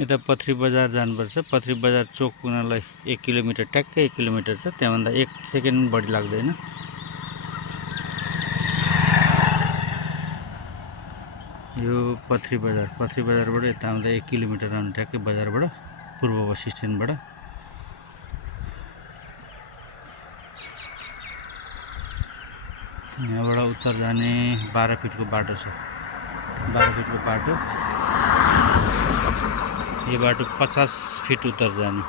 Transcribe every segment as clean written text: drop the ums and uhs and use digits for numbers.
यता पथरी बजार जानुपर्छ। पथरी बजार चोक पुग्नलाई 1 किलोमिटर, ट्याक्कै 1 किलोमिटर छ। त्यहाँभन्दा 1 सेकेन्ड बढी लाग्दैन। यो पथरी बजारबाट यता आउँदा 1 किलोमिटर आउनु ट्याक्कै बजारबाट, पूर्व बस स्ट्यान्डबाट। यहाँबाट उत्तर जाने 12 फिटको बाटो छ। 12 फिटको बाटो। यो बाटो 50 फिट उत्तर जाने।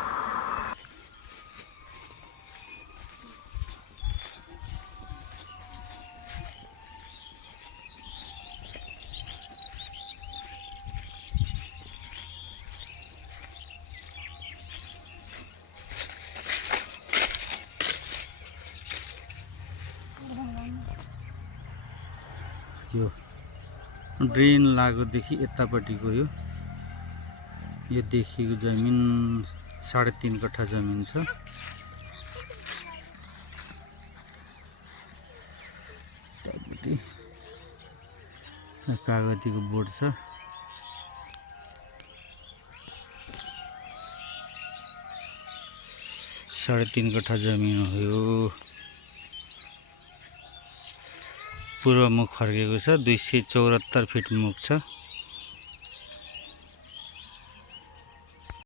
यो ड्रेन लागोदेखि यतापट्टिको यो देखिएको जमिन 3.5 कट्ठा जमिन छ। कागतीको बोर्ड छ। साढे 3 कट्ठा जमिन हो यो। पूर्व मुख फर्केको छ। 274 फिट मुख छ।